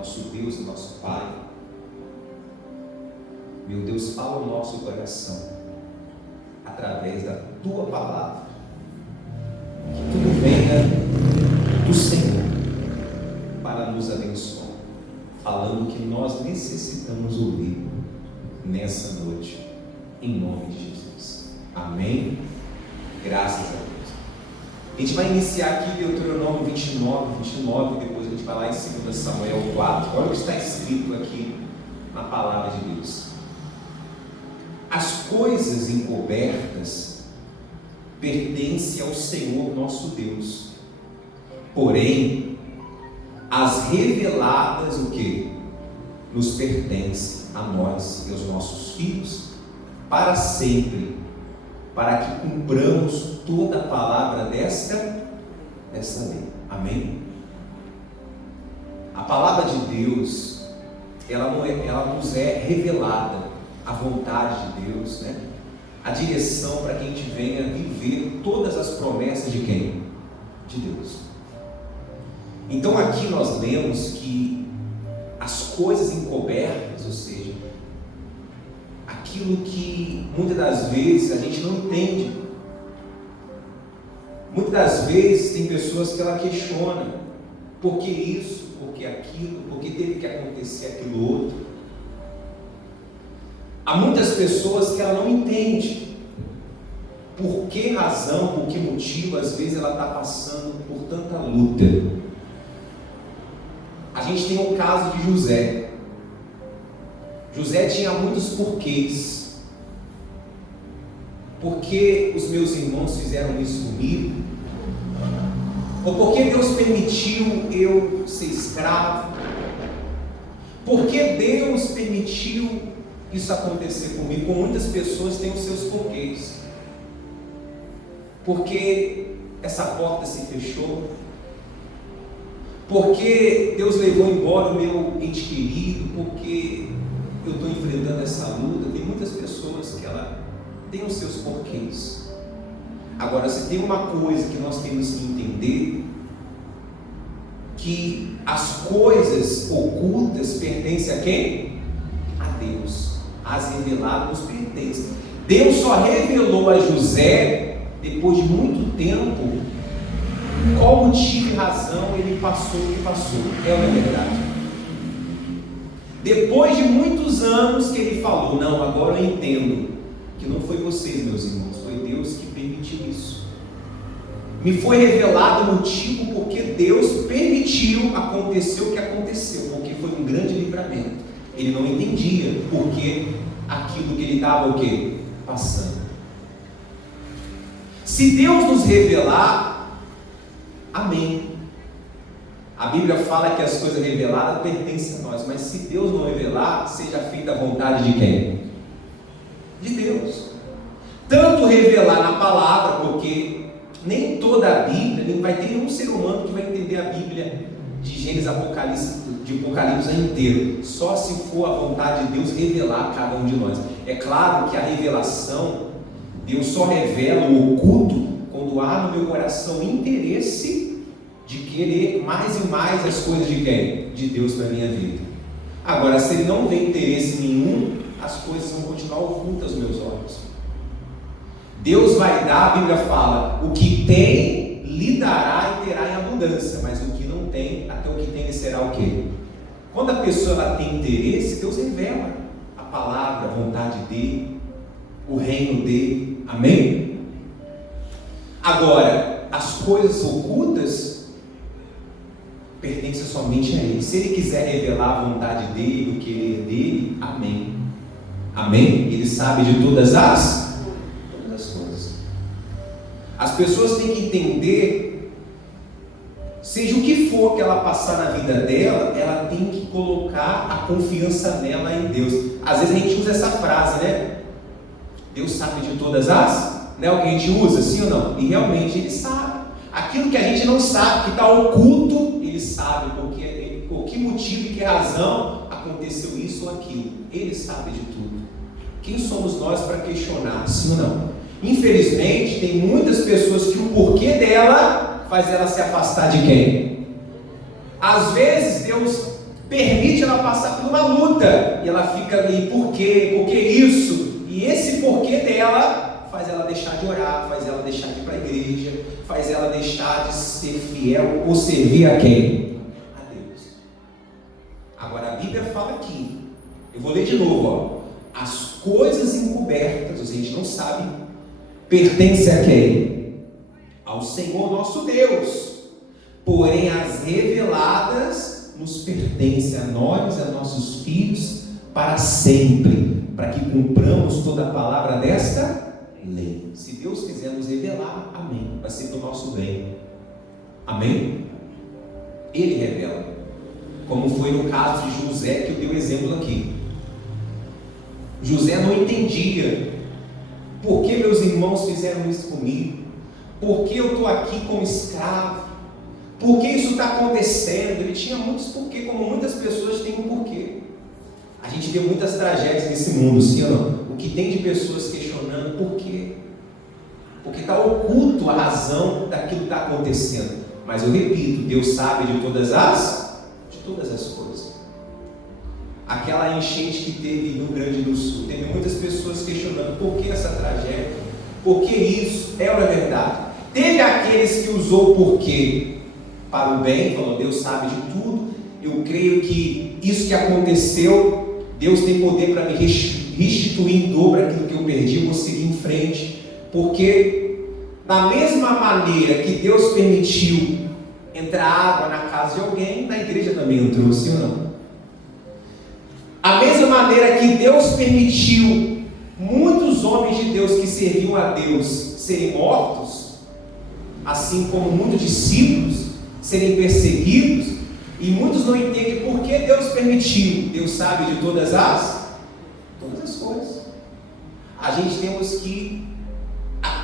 nosso Deus e nosso Pai, meu Deus, fala o nosso coração através da tua palavra, que tudo venha do Senhor para nos abençoar, falando o que nós necessitamos ouvir nessa noite, em nome de Jesus. Amém? Graças a Deus. A gente vai iniciar aqui Deuteronômio 29, depois a gente vai lá em 2 Samuel 4. Olha o que está escrito aqui na palavra de Deus. As coisas encobertas pertencem ao Senhor nosso Deus, porém as reveladas, o que? Nos pertencem a nós e aos nossos filhos para sempre, para que cumpramos toda a palavra desta lei. Amém? A palavra de Deus, ela nos é revelada, a vontade de Deus, né? A direção para que a gente venha viver todas as promessas de quem? De Deus. Então aqui nós lemos que as coisas encobertas, ou seja, aquilo que muitas das vezes a gente não entende. Muitas das vezes tem pessoas que ela questiona, por que isso, por que aquilo, por que teve que acontecer aquilo outro. Há muitas pessoas que ela não entende por que razão, por que motivo, às vezes ela está passando por tanta luta. A gente tem o caso de José. José tinha muitos porquês. Por que os meus irmãos fizeram isso comigo? Ou por que Deus permitiu eu ser escravo? Por que Deus permitiu isso acontecer comigo? Com muitas pessoas têm os seus porquês. Por que essa porta se fechou? Por que Deus levou embora o meu ente querido? Por que eu estou enfrentando essa luta? Tem muitas pessoas que ela tem os seus porquês. Agora, se tem uma coisa que nós temos que entender, que as coisas ocultas pertencem a quem? A Deus. As reveladas nos pertencem. Deus só revelou a José depois de muito tempo qual motivo e razão ele passou o que passou. É uma verdade. Depois de muitos anos que ele falou, não, agora eu entendo que não foi vocês, meus irmãos, foi Deus que permitiu isso. Me foi revelado o motivo porque Deus permitiu acontecer o que aconteceu, porque foi um grande livramento. Ele não entendia porque aquilo que ele estava o quê? Passando. Se Deus nos revelar, amém. A Bíblia fala que as coisas reveladas pertencem a nós, mas se Deus não revelar, seja feita a vontade de quem? De Deus. Tanto revelar na palavra, porque nem toda a Bíblia, nem vai ter nenhum ser humano que vai entender a Bíblia de Gênesis de Apocalipse inteiro, só se for a vontade de Deus revelar a cada um de nós. É claro que a revelação, Deus só revela o oculto quando há no meu coração interesse de querer mais e mais as coisas de quem? De Deus para a minha vida. Agora, se ele não vê interesse nenhum, as coisas vão continuar ocultas aos meus olhos. Deus vai dar, a Bíblia fala, o que tem, lhe dará e terá em abundância, mas o que não tem, até o que tem lhe será o quê? Quando a pessoa ela tem interesse, Deus revela a palavra, a vontade dele, o reino dele, amém? Agora, as coisas ocultas pertencem somente a ele. Se ele quiser revelar a vontade dele, o querer dele, amém. Amém? Ele sabe de todas as coisas. As pessoas têm que entender, seja o que for que ela passar na vida dela, ela tem que colocar a confiança nela em Deus. Às vezes a gente usa essa frase, né? Deus sabe de todas as, né? O que a gente usa, sim ou não? E realmente ele sabe. Aquilo que a gente não sabe, que está oculto, ele sabe por que motivo e que razão aconteceu isso ou aquilo. Ele sabe de tudo. Quem somos nós para questionar, sim ou não? Infelizmente, tem muitas pessoas que o porquê dela faz ela se afastar de quem? Às vezes Deus permite ela passar por uma luta, e ela fica ali, por quê? Por que isso? E esse porquê dela faz ela deixar de orar, faz ela deixar de ir para a igreja, faz ela deixar de ser fiel ou servir a quem? A Deus. Agora a Bíblia fala aqui, eu vou ler de novo, ó. As coisas encobertas, a gente não sabe, pertencem a quem? Ao Senhor nosso Deus. Porém as reveladas nos pertencem a nós e a nossos filhos para sempre, para que cumpramos toda a palavra desta lei. Se Deus quiser nos revelar, amém, vai ser para o nosso bem, amém? Ele revela, como foi no caso de José, que eu dei o exemplo aqui. José não entendia por que meus irmãos fizeram isso comigo, por que eu estou aqui como escravo, por que isso está acontecendo. Ele tinha muitos porquê, como muitas pessoas têm um porquê. A gente vê muitas tragédias nesse mundo, sim ou não? O que tem de pessoas questionando por quê? Porque está oculto a razão daquilo que está acontecendo. Mas eu repito, Deus sabe de todas as coisas. Aquela enchente que teve no Rio Grande do Sul, teve muitas pessoas questionando por que essa tragédia, por que isso, é ou não é verdade? Teve aqueles que usou o porquê para o bem, falou, Deus sabe de tudo, eu creio que isso que aconteceu, Deus tem poder para me restituir em dobro aquilo que eu perdi, eu vou seguir em frente, porque da mesma maneira que Deus permitiu entrar água na casa de alguém, na igreja também entrou, sim ou não? A mesma maneira que Deus permitiu muitos homens de Deus que serviam a Deus serem mortos, assim como muitos discípulos serem perseguidos, e muitos não entendem por que Deus permitiu. Deus sabe de todas as coisas. A gente temos que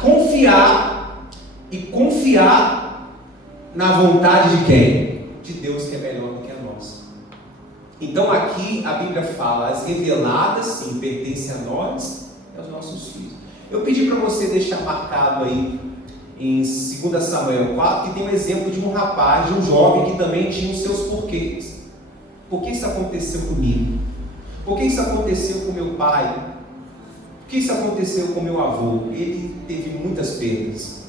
confiar na vontade de quem? De Deus, que é melhor do que a nossa. Então aqui a Bíblia fala, as reveladas sim pertencem a nós e aos nossos filhos. Eu pedi para você deixar marcado aí em 2 Samuel 4, que tem um exemplo de um rapaz, de um jovem que também tinha os seus porquês. Por que isso aconteceu comigo? Por que isso aconteceu com meu pai? Por que isso aconteceu com meu avô? Ele teve muitas perdas.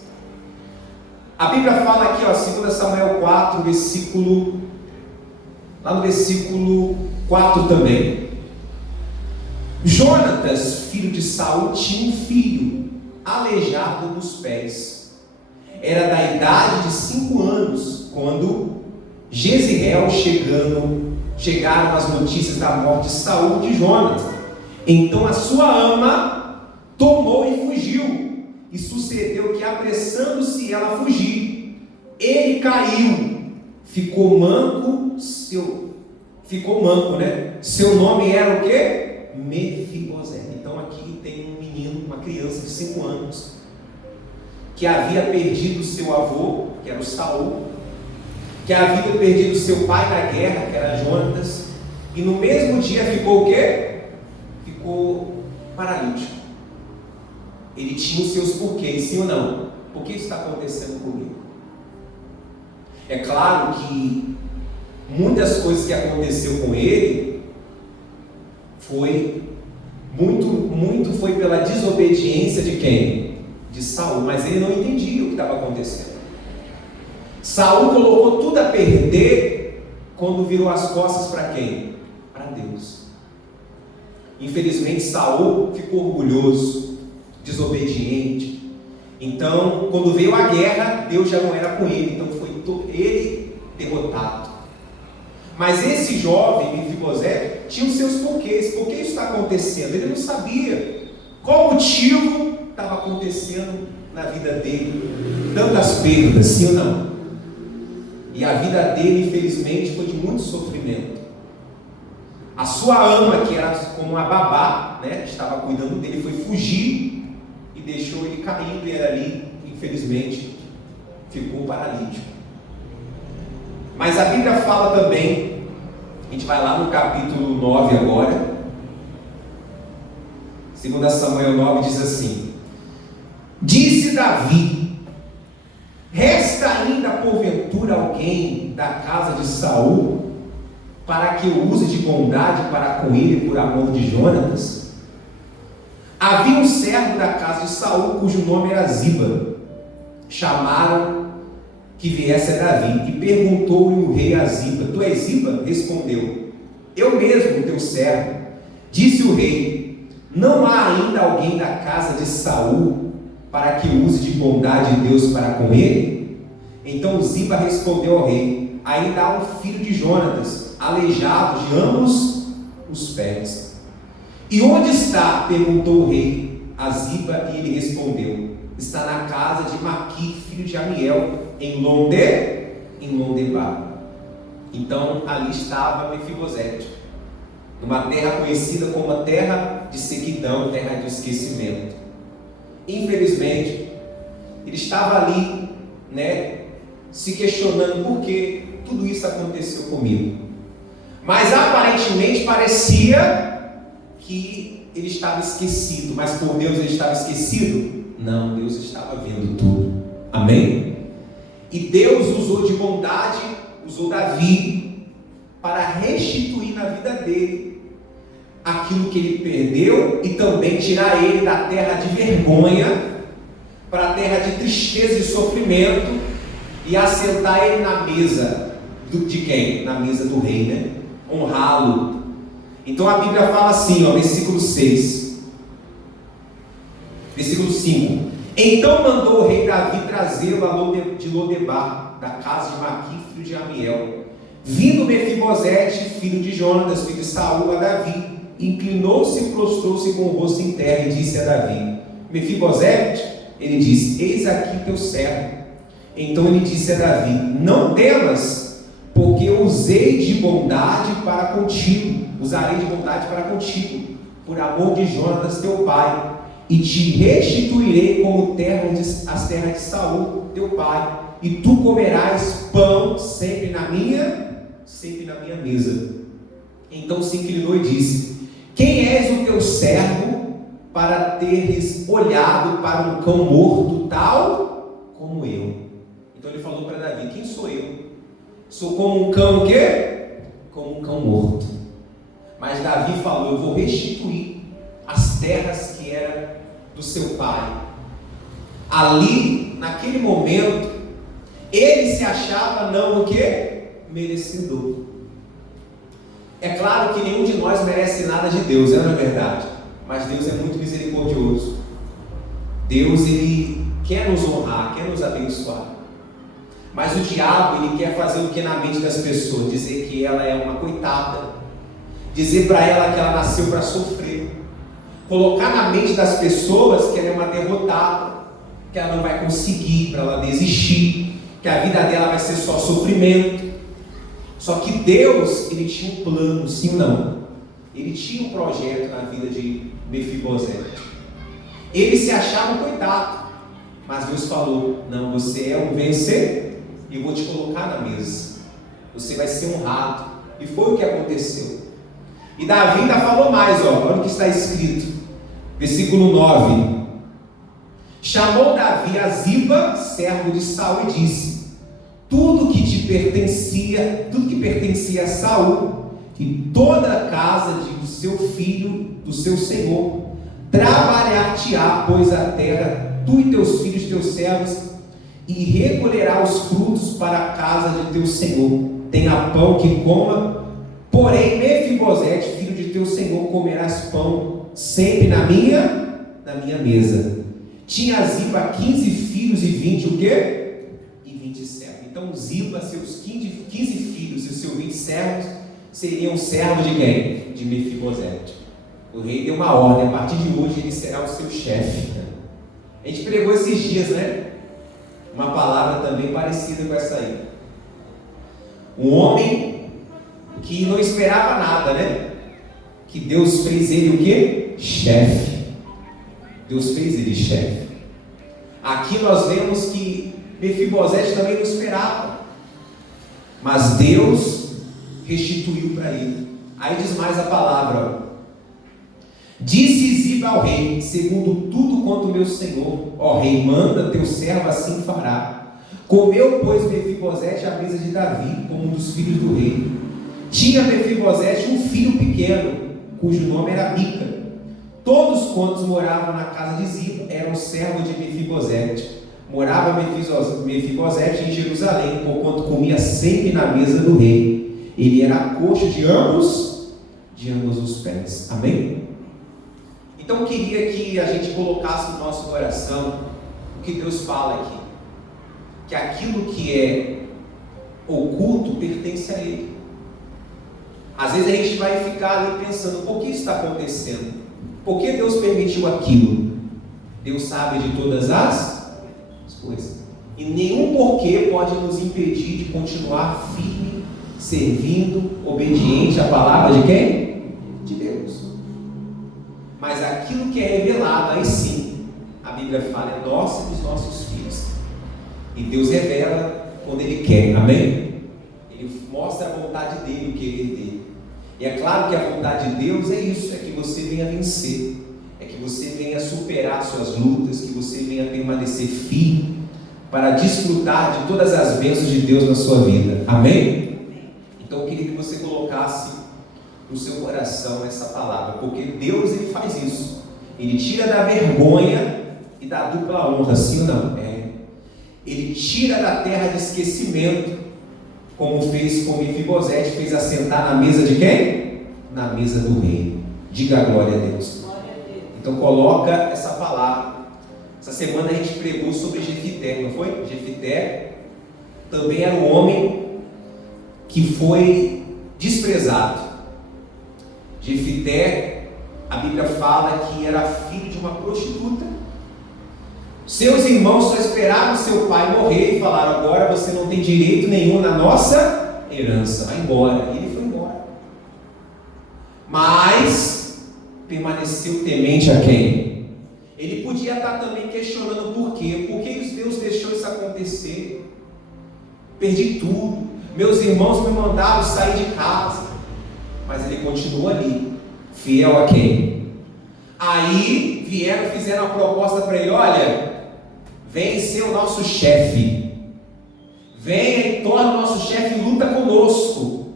A Bíblia fala aqui, ó, 2 Samuel 4, lá no versículo 4 também. Jonatas, filho de Saul, tinha um filho aleijado dos pés. Era da idade de 5 anos, quando Jezreel chegaram as notícias da morte de Saul e de Jonatas. Então a sua ama tomou e fugiu. E sucedeu que, apressando-se ela a fugir, ele caiu, ficou manco, né? Seu nome era o quê? Mefibosete. Então aqui tem um menino, uma criança de 5 anos, que havia perdido seu avô, que era o Saul, que havia perdido seu pai na guerra, que era Jonatas, e no mesmo dia ficou o quê? Ficou paralítico. Ele tinha os seus porquês, sim ou não? Por que isso está acontecendo comigo? É claro que muitas coisas que aconteceu com ele foi pela desobediência de quem? De Saul, mas ele não entendia o que estava acontecendo. Saul colocou tudo a perder quando virou as costas para quem? Para Deus. Infelizmente Saul ficou orgulhoso, desobediente. Então, quando veio a guerra, Deus já não era com ele, então foi ele derrotado. Mas esse jovem, Mefibosete, tinha os seus porquês. Por que isso está acontecendo? Ele não sabia qual motivo estava acontecendo na vida dele. Tantas perdas, sim ou não? E a vida dele, infelizmente, foi de muito sofrimento. A sua ama, que era como uma babá, né, que estava cuidando dele, foi fugir e deixou ele caindo, e era ali, infelizmente, ficou paralítico. Mas a Bíblia fala também, a gente vai lá no capítulo 9 agora, 2 Samuel 9 diz assim: disse Davi: resta ainda porventura alguém da casa de Saul para que eu use de bondade para com ele por amor de Jonatas? Havia um servo da casa de Saul, cujo nome era Ziba. Chamaram que viesse a Davi, e perguntou-lhe o rei a Ziba: tu és Ziba? Respondeu: eu mesmo, teu servo. Disse o rei: não há ainda alguém da casa de Saul para que use de bondade de Deus para com ele? Então Ziba respondeu ao rei: ainda há um filho de Jonatas, aleijado de ambos os pés. E onde está? Perguntou o rei a Ziba, e ele respondeu: está na casa de Maquir, filho de Amiel, em Londebar. Então ali estava Mefibosete, numa terra conhecida como a terra de sequidão, terra de esquecimento. Infelizmente, ele estava ali, se questionando por que tudo isso aconteceu comigo. Mas aparentemente parecia que ele estava esquecido, mas por Deus ele estava esquecido? Não, Deus estava vendo tudo. Amém? E Deus usou de bondade, usou Davi para restituir na vida dele aquilo que ele perdeu e também tirar ele da terra de vergonha para a terra de tristeza e sofrimento e assentar ele na mesa de quem? Na mesa do rei, honrá-lo. Então a Bíblia fala assim, versículo 6, versículo 5: então mandou o rei Davi trazê-lo de Lodebar, da casa de Maquir, filho de Amiel. Vindo Mefibosete, filho de Jonatas, filho de Saul, a Davi, inclinou-se e prostrou-se com o rosto em terra e disse a Davi: Mefibosete? Ele disse: eis aqui teu servo. Então ele disse a Davi: não temas, porque eu usarei de bondade para contigo, por amor de Jonatas teu pai, e te restituirei como as terras de Saul teu pai, e tu comerás pão sempre na minha mesa. Então se inclinou e disse: quem és o teu servo para teres olhado para um cão morto tal como eu? Então ele falou para Davi: quem sou eu? Sou como um cão o quê? Como um cão morto. Mas Davi falou: eu vou restituir as terras que eram do seu pai. Ali, naquele momento, ele se achava não o quê? Merecedor. É claro que nenhum de nós merece nada de Deus, não é verdade? Mas Deus é muito misericordioso. Deus, Ele quer nos honrar, quer nos abençoar. Mas o diabo, ele quer fazer o que na mente das pessoas? Dizer que ela é uma coitada, dizer para ela que ela nasceu para sofrer, colocar na mente das pessoas que ela é uma derrotada, que ela não vai conseguir, para ela desistir, que a vida dela vai ser só sofrimento. Só que Deus, ele tinha um plano, sim ou não? Ele tinha um projeto na vida de Mefibosete. Ele se achava um coitado, mas Deus falou: não, você é um vencedor, e eu vou te colocar na mesa, você vai ser honrado. E foi o que aconteceu. E Davi ainda falou mais, olha o que está escrito, versículo 9: chamou Davi a Ziba, servo de Saul, e disse: tudo que pertencia a Saul e toda a casa do seu filho, do seu senhor, trabalhar-te-á, pois a terra, tu e teus filhos, teus servos, e recolherá os frutos para a casa de teu senhor. Tenha pão que coma, porém Mefibosete, filho de teu senhor, comerás pão sempre na minha mesa. Tinha Ziba 15 filhos e 20 o quê? E 20 servos. Então Ziba, seus 15 filhos e seus 20 servos seriam servos de quem? De Mefibosete. O rei deu uma ordem: a partir de hoje ele será o seu chefe. A gente pregou esses dias, uma palavra também parecida com essa aí. Um homem que não esperava nada, que Deus fez ele o quê? Chefe. Deus fez ele chefe. Aqui nós vemos que Mefibosete também não esperava, mas Deus restituiu para ele. Aí diz mais a palavra: disse Ziba ao rei: segundo tudo quanto meu senhor, ó rei, manda, teu servo assim fará. Comeu, pois, Mefibosete à mesa de Davi, como um dos filhos do rei. Tinha Mefibosete um filho pequeno, cujo nome era Mica. Todos quantos moravam na casa de Ziba eram servos de Mefibosete. Morava Mefibosete em Jerusalém, porquanto comia sempre na mesa do rei. Ele era coxo de ambos os pés. Amém? Então eu queria que a gente colocasse no nosso coração o que Deus fala aqui. Que aquilo que é oculto pertence a Ele. Às vezes a gente vai ficar ali pensando, por que isso está acontecendo? Por que Deus permitiu aquilo? Deus sabe de todas as coisas. E nenhum porquê pode nos impedir de continuar firme, servindo, obediente à palavra de quem? De Deus. Mas aquilo que é revelado, aí sim, a Bíblia fala, é nossa e dos nossos filhos. E Deus revela quando Ele quer, amém? Ele mostra a vontade dEle, o querer dEle. E é claro que a vontade de Deus é isso, é que você venha vencer, é que você venha superar suas lutas, que você venha permanecer firme, para desfrutar de todas as bênçãos de Deus na sua vida, amém? Então eu queria que você colocasse no seu coração essa palavra, porque Deus, Ele faz isso, Ele tira da vergonha e da dupla honra, sim ou não? Ele tira da terra de esquecimento, como fez com Mefibosete, fez assentar na mesa de quem? Na mesa do rei. Diga a glória a Deus. Então coloca essa palavra. Essa semana a gente pregou sobre Jefité, não foi? Jefité também era um homem que foi desprezado. Jefité, a Bíblia fala que era filho de uma prostituta. Seus irmãos só esperaram seu pai morrer e falaram: agora você não tem direito nenhum na nossa herança, vai embora. E ele foi embora. Mas permaneceu temente a quem? Ele podia estar também questionando por quê? Por que Deus deixou isso acontecer? Perdi tudo, meus irmãos me mandaram sair de casa. Mas ele continua ali, fiel a quem? Aí vieram, fizeram a proposta para ele: olha, vem ser o nosso chefe, venha e torna o nosso chefe e luta conosco.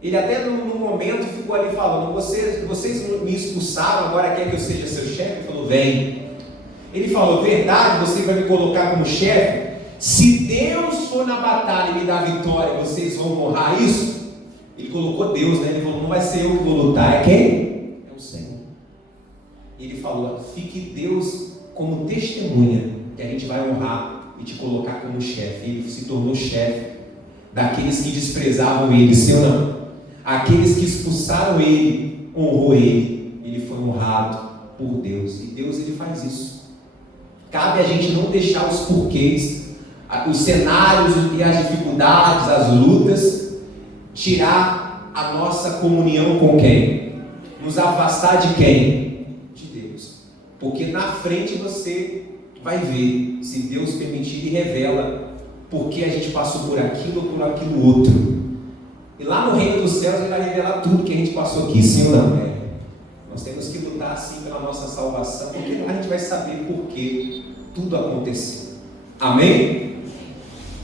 Ele até num momento ficou ali falando: vocês me expulsaram, agora quer que eu seja seu chefe? Ele falou: vem. Ele falou: verdade, você vai me colocar como chefe? Se Deus for na batalha e me dar vitória, vocês vão honrar isso? Ele colocou Deus, né? Ele falou: não vai ser eu que vou lutar, é quem? É o Senhor. Ele falou: fique Deus como testemunha, que a gente vai honrar e te colocar como chefe. Ele se tornou chefe daqueles que desprezavam ele, sim ou não? Aqueles que expulsaram ele, honrou ele. Ele foi honrado por Deus. E Deus, Ele faz isso. Cabe a gente não deixar os porquês, os cenários e as dificuldades, as lutas, tirar a nossa comunhão com quem? Nos afastar de quem? De Deus. Porque na frente você vai ver, se Deus permitir, Ele revela porque a gente passou por aquilo ou por aquilo outro. E lá no reino dos céus Ele vai revelar tudo que a gente passou aqui, sim ou não? Nós temos que lutar assim pela nossa salvação, porque lá a gente vai saber por que tudo aconteceu. Amém?